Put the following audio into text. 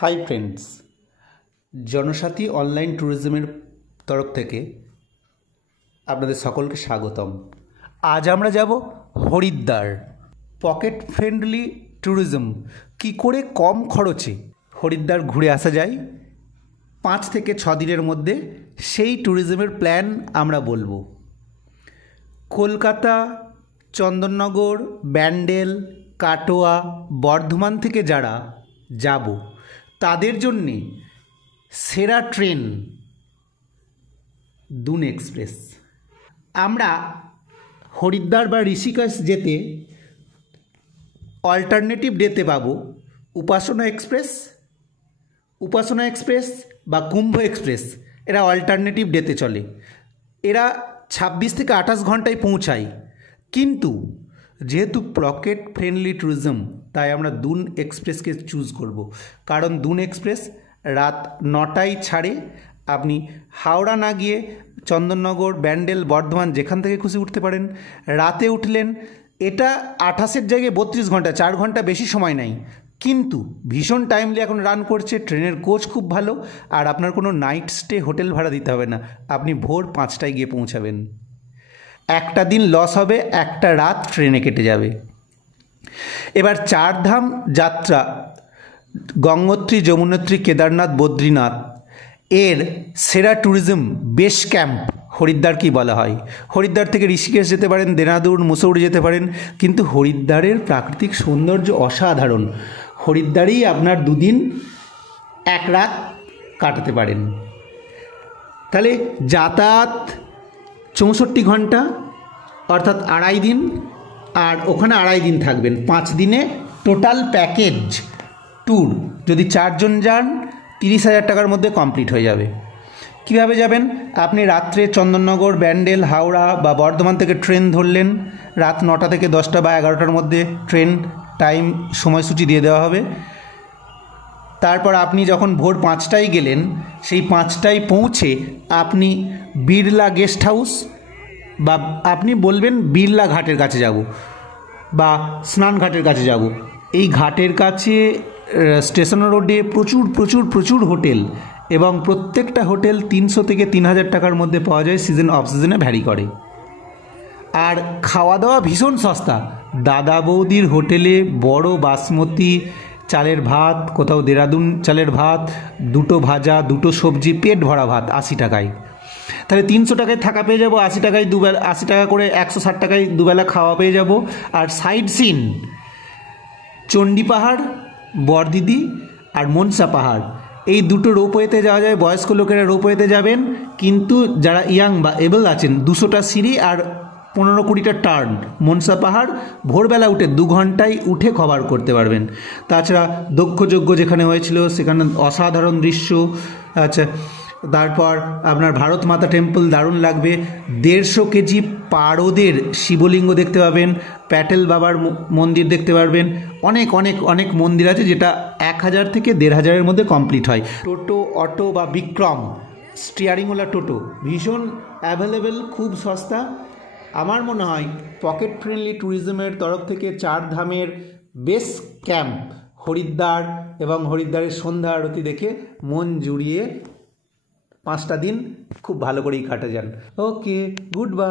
Hi friends, জনসাথী online ট্যুরিজমের তরফ থেকে আপনাদের সকলকে স্বাগতম। আজ আমরা যাব হরিদ্বার। পকেট ফ্রেন্ডলি ট্যুরিজম, কী করে কম খরচে হরিদ্বার ঘুরে আসা যায় 5 থেকে 6 দিনের মধ্যে, সেই ট্যুরিজমের প্ল্যান আমরা বলবো। কলকাতা, চন্দননগর, ব্যান্ডেল, কাটোয়া, বর্ধমান থেকে যারা যাব তাদের জন্যে সেরা ট্রেন দুন এক্সপ্রেস। আমরা হরিদ্বার বা ঋষিকেশ যেতে অল্টারনেটিভ ডেতে পাবো উপাসনা এক্সপ্রেস বা কুম্ভ এক্সপ্রেস। এরা অল্টারনেটিভ ডেতে চলে, এরা 26 থেকে 28 ঘন্টায় পৌঁছায়। কিন্তু যেহেতু পকেট ফ্রেন্ডলি ট্যুরিজম, তাই আমরা দুন এক্সপ্রেসকে চুজ করব। কারণ দুন এক্সপ্রেস রাত 9টায় ছাড়ে। আপনি হাওড়া না গিয়ে চন্দননগর, ব্যান্ডেল, বর্ধমান যেখান থেকে খুশি উঠতে পারেন। রাতে উঠলেন, এটা 28-এর জায়গায় 32 ঘন্টা, 4 ঘন্টা বেশি সময় নেয়। কিন্তু ভীষণ টাইমলি এখন রান করছে, ট্রেনের কোচ খুব ভালো, আর আপনার কোনো নাইট স্টে হোটেল ভাড়া দিতে হবে না। আপনি ভোর 5টায় গিয়ে পৌঁছাবেন। একটা দিন লস হবে, একটা রাত ট্রেনে কেটে যাবে। এবার চারধাম যাত্রা, গঙ্গোত্রী, যমুনোত্রী, কেদারনাথ, বদ্রীনাথ, এর সেরা ট্যুরিজম বেস ক্যাম্প হরিদ্বারকেই বলা হয়। হরিদ্বার থেকে ঋষিকেশ যেতে পারেন, দেরাদুন, মুসৌরি যেতে পারেন। কিন্তু হরিদ্বারের প্রাকৃতিক সৌন্দর্য অসাধারণ। হরিদ্বারেই আপনার 2 দিন 1 রাত কাটাতে পারেন। তাহলে যাতায়াত 64 ঘন্টা, অর্থাৎ 2.5 দিন, আর ওখানে 2.5 দিন থাকবেন। 5 দিনে টোটাল প্যাকেজ ট্যুর যদি 4 জন যান 30,000 টাকার মধ্যে কমপ্লিট হয়ে যাবে। কীভাবে যাবেন? আপনি রাত্রে চন্দননগর, ব্যান্ডেল, হাওড়া বা বর্ধমান থেকে ট্রেন ধরলেন। রাত 9টা থেকে 10টা বা 11টার মধ্যে ট্রেন টাইম সময়সূচি দিয়ে দেওয়া হবে। তারপর আপনি যখন ভোর 5টায় গেলেন, সেই 5টায় পৌঁছে আপনি বিড়লা গেস্ট হাউস, বা আপনি বলবেন বিড়লা ঘাটের কাছে যাব বা স্নান ঘাটের কাছে যাব। এই ঘাটের কাছে স্টেশন রোডে প্রচুর হোটেল, এবং প্রত্যেকটা হোটেল 300 থেকে 3,000 টাকার মধ্যে পাওয়া যায়। সিজন অফ সিজনে ভ্যারি করে। আর খাওয়া দাওয়া ভীষণ সস্তা। দাদা বৌদির হোটেলে বড় বাসমতি চালের ভাত, কোথাও দেরাদুন চালের ভাত, 2টো ভাজা, 2টো সবজি, পেট ভরা ভাত 80 টাকায়। তাহলে 300 টাকায় থাকা পেয়ে যাব, 80 টাকায় দুবেলা, 80 টাকা করে 160 টাকায় দুবেলা খাওয়া পেয়ে যাব। আর সাইড সিন চণ্ডী পাহাড়, বরদিদি আর মনসা পাহাড়, এই 2টো রোপওয়েতে যাওয়া যায়। বয়স্ক লোকেরা রোপওয়েতে যাবেন, কিন্তু যারা ইয়াং বা এবল আছেন 200টা সিঁড়ি আর 15-20টা টার্ন। মনসা পাহাড় ভোরবেলা উঠে 2 ঘন্টায় উঠে কভার করতে পারবেন। তাছাড়া দক্ষযজ্ঞ যেখানে হয়েছিল সেখানে অসাধারণ দৃশ্য। আচ্ছা, তারপর আপনার ভারত মাতা টেম্পল দারুণ লাগবে। 150 কেজি পারদের শিবলিঙ্গ দেখতে পাবেন, প্যাটেল বাবার মন্দির দেখতে পারবেন। অনেক মন্দির আছে, যেটা 1000 থেকে 1500-এর মধ্যে কমপ্লিট হয়। টোটো, অটো বা বিক্রম স্টিয়ারিংওয়ালা টোটো ভীষণ অ্যাভেলেবেল, খুব সস্তা। আমার মনে হয় পকেট ফ্রেন্ডলি ট্যুরিজমের তরফ থেকে 4 ধামের বেস ক্যাম্প হরিদ্বার, এবং হরিদ্বারের সন্ধ্যা আরতি দেখে মন জুড়িয়ে 5টা দিন খুব ভালো করেই কাটা যান। ওকে, গুড বাই।